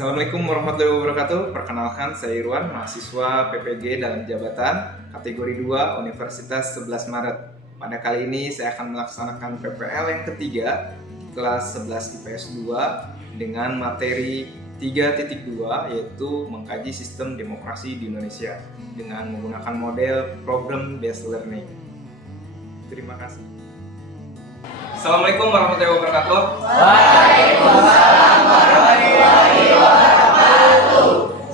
Assalamualaikum warahmatullahi wabarakatuh. Perkenalkan, saya Irwan, mahasiswa PPG dalam jabatan kategori 2 Universitas 11 Maret. Pada kali ini saya akan melaksanakan PPL yang ketiga kelas 11 IPS 2 dengan materi 3.2 yaitu mengkaji sistem demokrasi di Indonesia dengan menggunakan model problem based learning. Terima kasih. Assalamualaikum warahmatullahi wabarakatuh. Waalaikumsalam warahmatullahi wabarakatuh.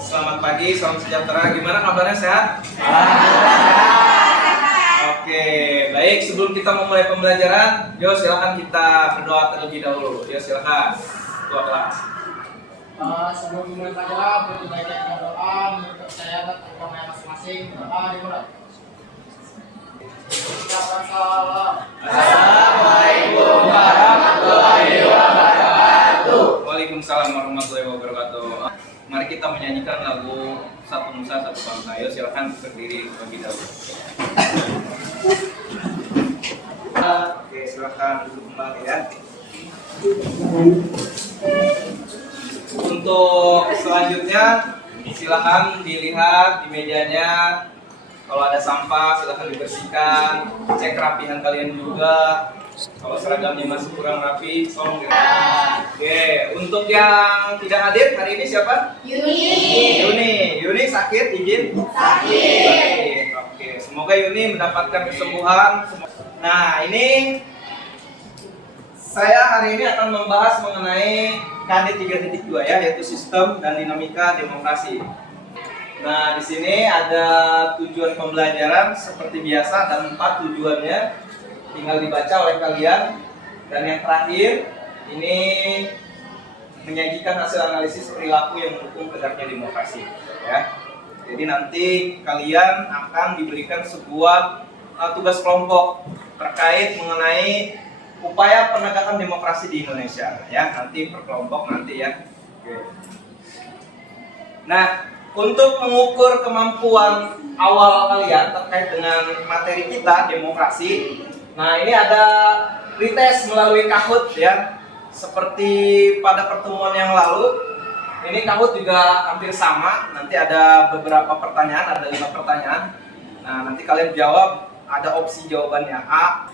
Selamat pagi, salam sejahtera. Gimana kabarnya, sehat? Oke, baik. Sebelum kita memulai pembelajaran, yuk silakan kita berdoa terlebih dahulu. Yuk silakan. Ketua kelas. Sebelum memulai pelajaran, lebih baik kita doa menurut saya agama masing-masing. Doa dimulai. Assalamualaikum warahmatullahi wabarakatuh. Waalaikumsalam warahmatullahi wabarakatuh. Mari kita menyanyikan lagu Satu Nusa Satu Bangsa. Ayo silakan berdiri terlebih dahulu. Oke, silakan duduk kembali ya. Untuk selanjutnya silakan dilihat di mejanya. Kalau ada sampah silahkan dibersihkan, cek kerapihan kalian juga. Kalau seragamnya masih kurang rapi, tolong dirapikan. Oke, untuk yang tidak hadir hari ini siapa? Yuni sakit, izin? Sakit. Oke, semoga Yuni mendapatkan kesembuhan. Nah, ini saya hari ini akan membahas mengenai KD 3.2 ya, yaitu sistem dan dinamika demokrasi. Nah, di sini ada tujuan pembelajaran seperti biasa, dan 4 tujuannya tinggal dibaca oleh kalian. Dan yang terakhir ini menyajikan hasil analisis perilaku yang mendukung tegaknya demokrasi ya. Jadi nanti kalian akan diberikan sebuah tugas kelompok terkait mengenai upaya penegakan demokrasi di Indonesia ya, nanti per kelompok nanti ya. Oke. Nah, untuk mengukur kemampuan awal kalian terkait dengan materi kita, demokrasi. Nah, ini ada pretest melalui Kahoot ya. Seperti pada pertemuan yang lalu, ini Kahoot juga hampir sama. Nanti ada beberapa pertanyaan, ada 5 pertanyaan. Nah, nanti kalian jawab, ada opsi jawabannya A.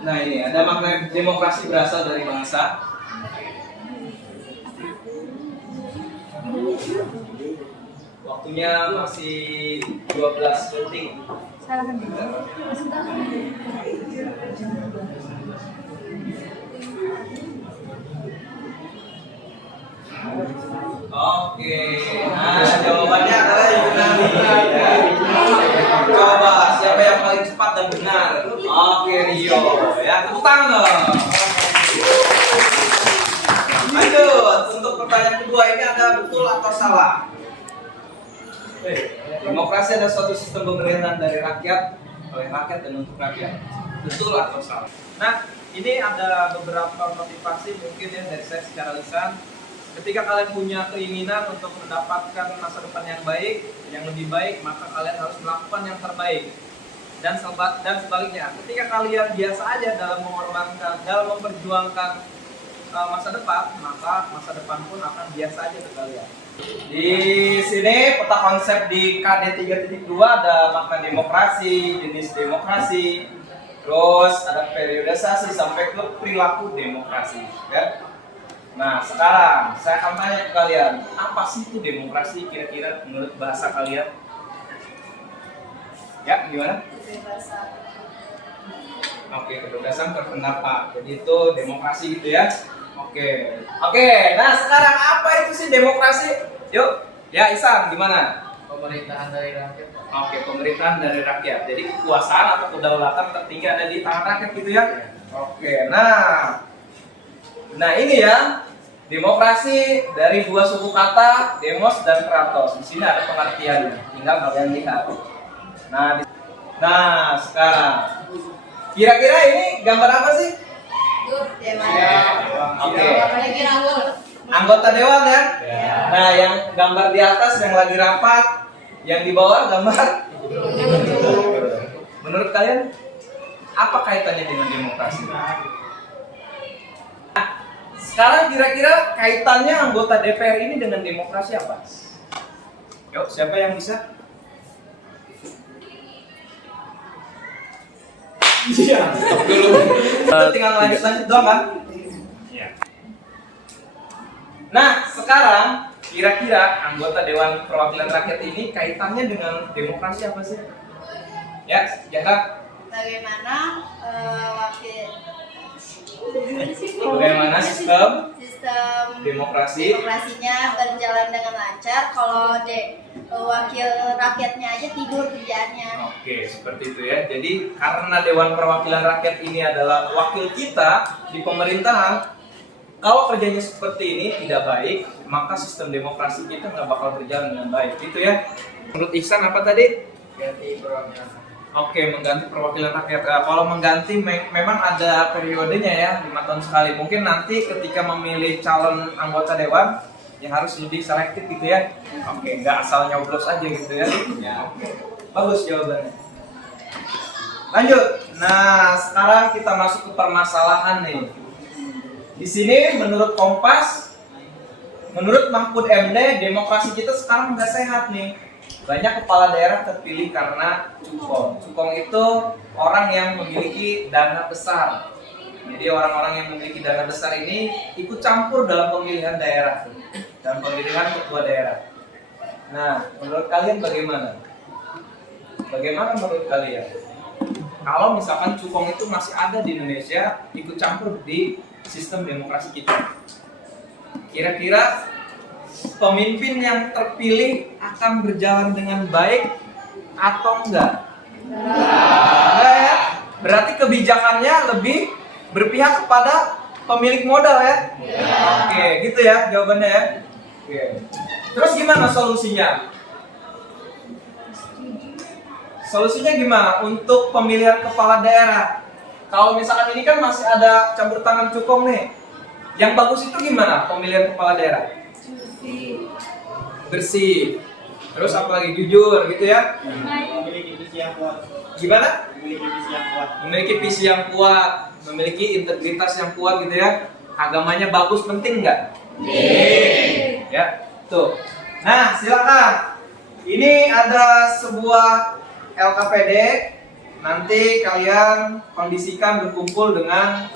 Nah, ini ada makna demokrasi berasal dari bangsa. Waktunya masih 12 detik. Oke, nah jawabannya adalah Yunani ya. Coba siapa yang paling cepat dan benar? Oke, Rio ya, tepuk tangan. Lanjut, untuk pertanyaan kedua ini ada betul atau salah? Demokrasi adalah suatu sistem pemerintahan dari rakyat, oleh rakyat dan untuk rakyat. Betul atau salah? Nah, ini ada beberapa motivasi mungkin ya dari saya secara lisan. Ketika kalian punya keinginan untuk mendapatkan masa depan yang baik, yang lebih baik, maka kalian harus melakukan yang terbaik. Dan sebaliknya, ketika kalian biasa aja dalam mengorbankan, dalam memperjuangkan masa depan, maka masa depan pun akan biasa aja ke kalian. Di sini peta konsep di KD 3.2 ada makna demokrasi, jenis demokrasi, terus ada periodisasi sampai ke perilaku demokrasi ya. Nah, sekarang saya akan tanya ke kalian, apa sih itu demokrasi kira-kira menurut bahasa kalian? Ya, gimana? Oke, kebebasan berpendapat. Jadi itu demokrasi gitu ya. Oke, nah sekarang apa itu sih demokrasi? Yuk, ya Isan, gimana? Pemerintahan dari rakyat. Oke, pemerintahan dari rakyat. Jadi kekuasaan atau kedaulatan tertinggi ada di tangan rakyat gitu ya? Oke, nah ini ya, demokrasi dari 2 suku kata, demos dan kratos. Di sini ada pengertiannya, tinggal kalian lihat. Nah sekarang, kira-kira ini gambar apa sih? Oke. Anggota dewan ya? Nah, yang gambar di atas yang lagi rapat, yang di bawah gambar. Menurut kalian apa kaitannya dengan demokrasi? Sekarang kira-kira kaitannya anggota DPR ini dengan demokrasi apa? Yuk, siapa yang bisa? Iya, stop dulu. Kita tinggal lanjut doang kan? Iya. Nah, sekarang kira-kira anggota Dewan Perwakilan Rakyat ini kaitannya dengan demokrasi apa sih? Ya, Jaka. Bagaimana sistem demokrasinya berjalan dengan lancar kalau wakil rakyatnya aja tidur kerjaannya. Oke, seperti itu ya. Jadi karena Dewan Perwakilan Rakyat ini adalah wakil kita di pemerintahan, kalau kerjanya seperti ini tidak baik, maka sistem demokrasi kita nggak bakal berjalan dengan baik, gitu ya. Menurut Ihsan apa tadi? Ganti perwakilan. Oke, mengganti perwakilan rakyat. Kalau mengganti memang ada periodenya ya, 5 tahun sekali. Mungkin nanti ketika memilih calon anggota dewan, ya harus lebih selektif gitu ya. Oke, nggak asal nyoblos aja gitu ya. Ya, oke. Bagus jawabannya. Lanjut. Nah, sekarang kita masuk ke permasalahan nih. Di sini menurut Kompas, menurut Mahfud MD, demokrasi kita sekarang nggak sehat nih. Banyak kepala daerah terpilih karena cukong. Cukong itu orang yang memiliki dana besar. Jadi orang-orang yang memiliki dana besar ini ikut campur dalam pemilihan daerah, dalam pemilihan ketua daerah. Nah, menurut kalian bagaimana? Bagaimana menurut kalian? Kalau misalkan cukong itu masih ada di Indonesia, ikut campur di sistem demokrasi kita, kira-kira pemimpin yang terpilih akan berjalan dengan baik atau enggak? Enggak ya? Berarti kebijakannya lebih berpihak kepada pemilik modal ya? Oke, gitu ya jawabannya ya? Oke. Terus gimana solusinya? Solusinya gimana untuk pemilihan kepala daerah? Kalau misalkan ini kan masih ada campur tangan cukong nih. Yang bagus itu gimana pemilihan kepala daerah? Bersih. Terus apalagi jujur gitu ya? Memiliki visi yang kuat. Gimana? Memiliki visi yang kuat. Memiliki visi yang kuat, memiliki integritas yang kuat gitu ya. Agamanya bagus, penting nggak? Ya, tuh. Nah, silakan. Ini ada sebuah LKPD. Nanti kalian kondisikan berkumpul dengan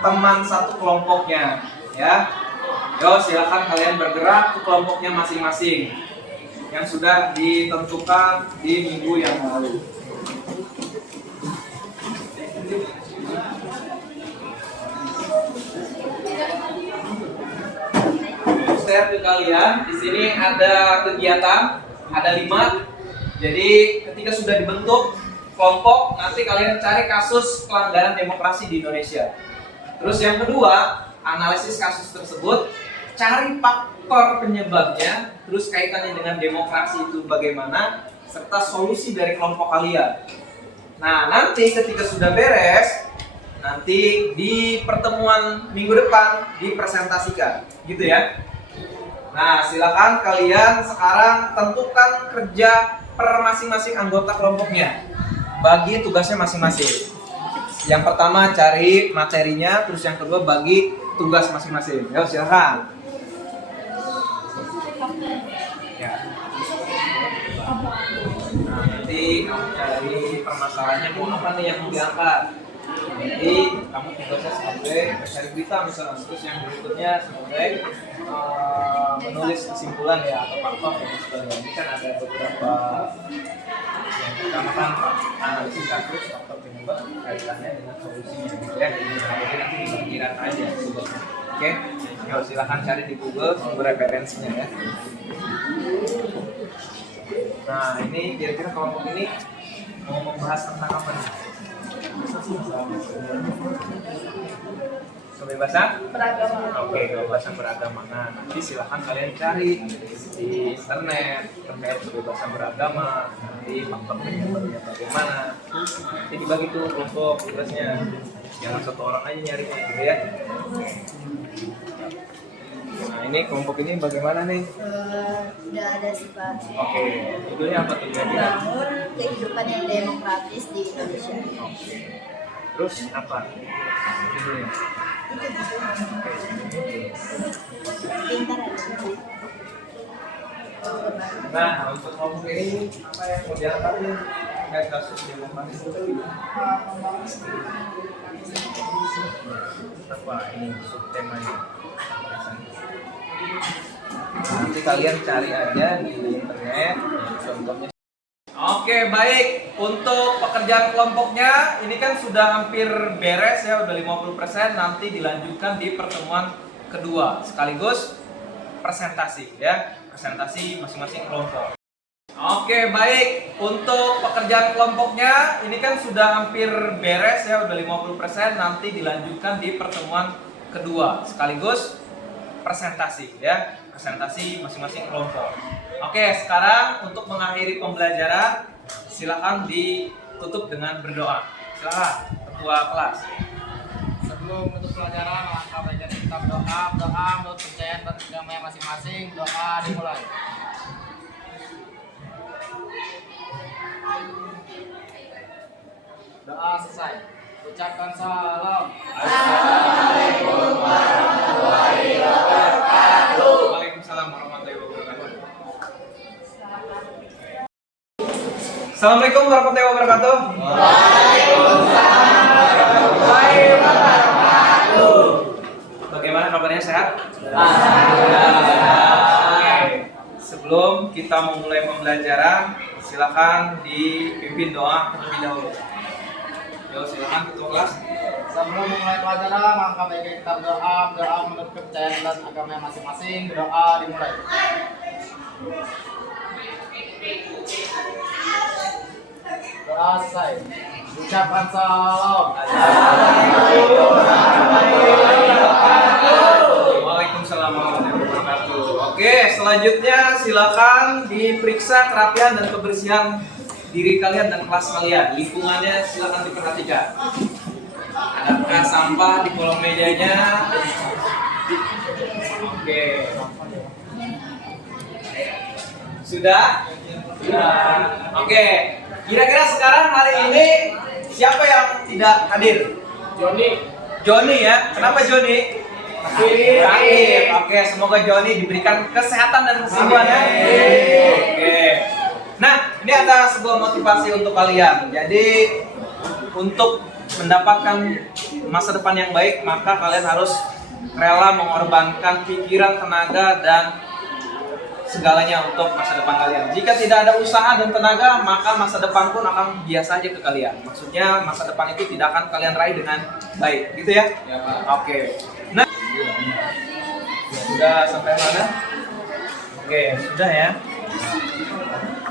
teman satu kelompoknya, ya. Yo, silakan kalian bergerak ke kelompoknya masing-masing yang sudah ditentukan di minggu yang lalu. Share ke kalian. Di sini ada kegiatan, ada 5. Jadi ketika sudah dibentuk kelompok, nanti kalian cari kasus pelanggaran demokrasi di Indonesia. Terus yang kedua, analisis kasus tersebut, cari faktor penyebabnya, terus kaitannya dengan demokrasi itu bagaimana, serta solusi dari kelompok kalian. Nah, nanti ketika sudah beres, nanti di pertemuan minggu depan dipresentasikan, gitu ya. Nah, silakan kalian sekarang tentukan kerja per masing-masing anggota kelompoknya. Bagi tugasnya masing-masing. Yang pertama cari materinya, terus yang kedua bagi tugas masing-masing. Yo, silakan. Ya. Nah, nanti kamu cari permasalahannya mau apa nih yang mau diangkat. Jadi kamu tugasnya sebagai mencari berita misalnya, terus yang berikutnya sebagai menulis kesimpulan ya atau faktor dan sebagainya. Ini kan ada beberapa yang pertama kan analisis kasus faktor penyebab kaitannya dengan solusinya gitu ya. Jadi nanti dibagi rata aja tugasnya. Oke, yuk silahkan cari di Google sumber referensinya ya. Nah ini kira-kira kelompok ini mau membahas tentang apa nih? Kebebasan Beragama. Oke, kebebasan beragama. Nah, nanti silahkan kalian cari di internet terkait kebebasan beragama, nanti faktor penyebabnya bagaimana. Nanti dibagi tuh kelompok tugasnya. Jangan satu orang aja nyarinya gitu ya. Nah, ini kelompok ini bagaimana nih? Udah ada sih Pak. Oke, judulnya apa tuh kira-kira? Bangun kehidupan yang demokratis di Indonesia. Terus apa judulnya? Nah, untuk kelompok ini apa yang mau diangkatin terkait kasus demokrasi itu? Apa ini subtemanya? Nanti kalian cari aja di internet contohnya. Oke, baik. Untuk pekerjaan kelompoknya ini kan sudah hampir beres ya, udah 50%. Nanti dilanjutkan di pertemuan kedua sekaligus presentasi ya, presentasi masing-masing kelompok. Oke, baik. Untuk pekerjaan kelompoknya ini kan sudah hampir beres ya, udah 50%. Nanti dilanjutkan di pertemuan kedua sekaligus presentasi ya, presentasi masing-masing kelompok. Oke, sekarang untuk mengakhiri pembelajaran silakan ditutup dengan berdoa. Silakan ketua kelas. Sebelum menutup pelajaran, langkah baiknya kita berdoa menurut kepercayaan dan agama masing-masing. Doa dimulai. Doa selesai. Ucapkan salam. Waalaikumsalam warahmatullahi wabarakatuh. Assalamualaikum warahmatullahi wabarakatuh. Bagaimana kabarnya, sehat? Oke. Sebelum kita memulai pembelajaran, silakan dipimpin doa terlebih dahulu. Yo, silakan ketua kelas. Sebelum memulai pelajaran, langkah baiknya kita berdoa menurut kepercayaan dan agama masing-masing. Doa dimulai. Doa selesai. Ucapkan salam. Waalaikumsalam warahmatullahi wabarakatuh. Oke, selanjutnya silakan diperiksa kerapian dan kebersihan diri kalian dan kelas kalian. Lingkungannya silakan diperhatikan. Adakah sampah di kolong mejanya? Oke. Sudah? Sudah. Oke. Kira-kira sekarang hari ini siapa yang tidak hadir? Joni ya. Kenapa Joni? Hadir. Oke, semoga Joni diberikan kesehatan dan kesembuhan ya. Oke. Nah, ini ada sebuah motivasi untuk kalian. Jadi untuk mendapatkan masa depan yang baik, maka kalian harus rela mengorbankan pikiran, tenaga, dan segalanya untuk masa depan kalian. Jika tidak ada usaha dan tenaga, maka masa depan pun akan biasa aja ke kalian. Maksudnya masa depan itu tidak akan kalian raih dengan baik, gitu ya? Ya, Pak. Oke. Nah, sudah sampai mana? Oke, sudah ya.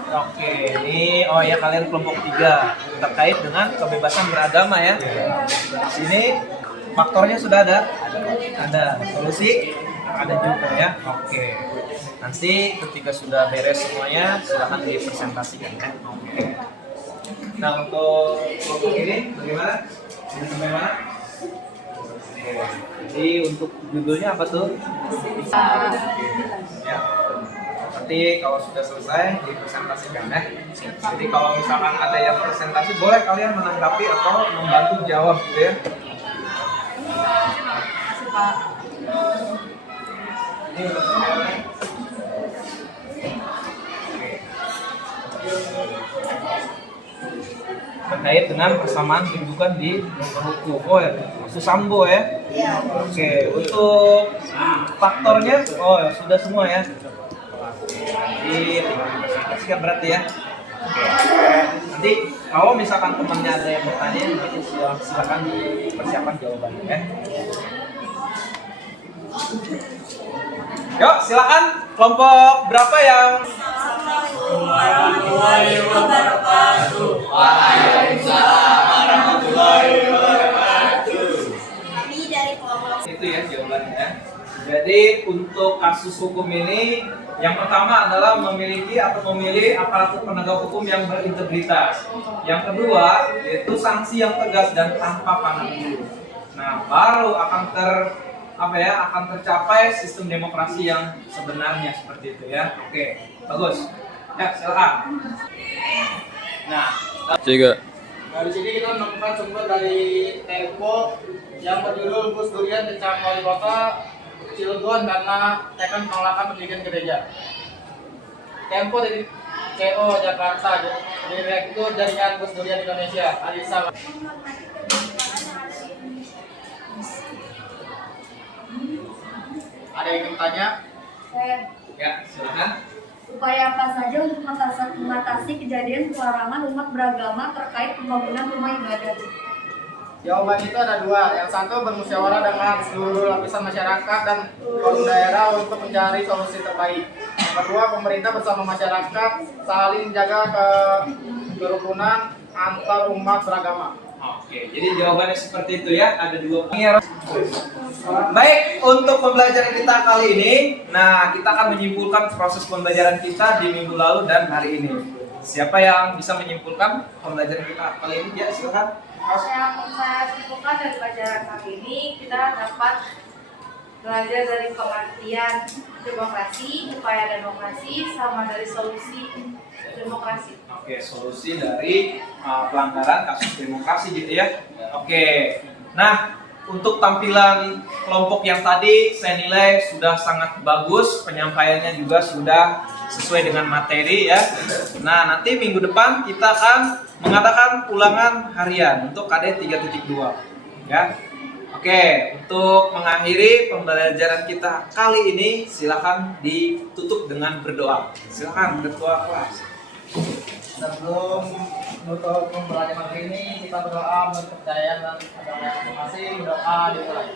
Oke, ini oh ya, kalian kelompok 3 terkait dengan kebebasan beragama ya. Di sini faktornya sudah ada. Ada solusi, ada juga ya. Oke. Nanti ketika sudah beres semuanya, silahkan dipresentasikan ya. Oke. Nah, untuk kelompok ini bagaimana? Sudah sampai mana? Oke. Jadi untuk judulnya apa tuh? Ya. Nanti kalau sudah selesai dipresentasikan ya. Jadi kalau misalkan ada yang presentasi, boleh kalian menanggapi atau membantu jawab gitu ya. Ini udah selesai. Terkait dengan persamaan kedudukan di muka hukum. Oh ya, Susambo ya. Iya. Oke, untuk faktornya, oh ya, sudah semua ya. Jadi presentasikan berarti ya. Oke. Nanti kalau misalkan temannya ada yang bertanya, nanti silakan dipersiapkan jawabannya ya. Yuk, silakan kelompok berapa yang Warahmatullahi wabarakatuh. Waalaikumsalam warahmatullahi wabarakatuh. Kami dari kelompok itu ya jawabannya. Jadi untuk kasus hukum ini yang pertama adalah memiliki atau memilih aparatur penegak hukum yang berintegritas. Yang kedua yaitu sanksi yang tegas dan tanpa pandang bulu. Nah, baru akan akan tercapai sistem demokrasi yang sebenarnya seperti itu ya. Oke, bagus. Ya, silakan. Nah, Nah, di sini kita menemukan sumber dari Tempo yang berjudul Gus Durian Dicap Wali Kota Cilegon karena tekan penolakan pendidikan gereja. Tempo dari CO Jakarta, Direktur Jaringan Gus Durian Indonesia, Alisa. Ada yang ingin tanya? Ya, silakan. Upaya apa saja untuk mengatasi kejadian pelarangan umat beragama terkait pembangunan rumah ibadah? Jawaban itu ada dua. Yang satu bermusyawarah dengan seluruh lapisan masyarakat dan forum daerah untuk mencari solusi terbaik. Yang kedua, pemerintah bersama masyarakat saling jaga kerukunan antar umat beragama. Oke, jadi jawabannya seperti itu ya. Ada dua. Baik, untuk pembelajaran kita kali ini, nah kita akan menyimpulkan proses pembelajaran kita di minggu lalu dan hari ini. Siapa yang bisa menyimpulkan pembelajaran kita kali ini? Ya, silakan. Yang saya simpulkan dari pelajaran kali ini, kita dapat belajar dari pengertian demokrasi, upaya demokrasi, sama dari solusi demokrasi. Oke, solusi dari pelanggaran kasus demokrasi gitu ya. Oke, nah untuk tampilan kelompok yang tadi saya nilai sudah sangat bagus, penyampaiannya juga sudah sesuai dengan materi ya. Nah, nanti minggu depan kita akan mengatakan ulangan harian untuk KD 3.2 ya. Oke, untuk mengakhiri pembelajaran kita kali ini silakan ditutup dengan berdoa. Silakan ketua kelas. Sebelum menutup pembelajaran hari ini, kita berdoa menurut kepercayaan dan agama masing-masing. Doa dimulai.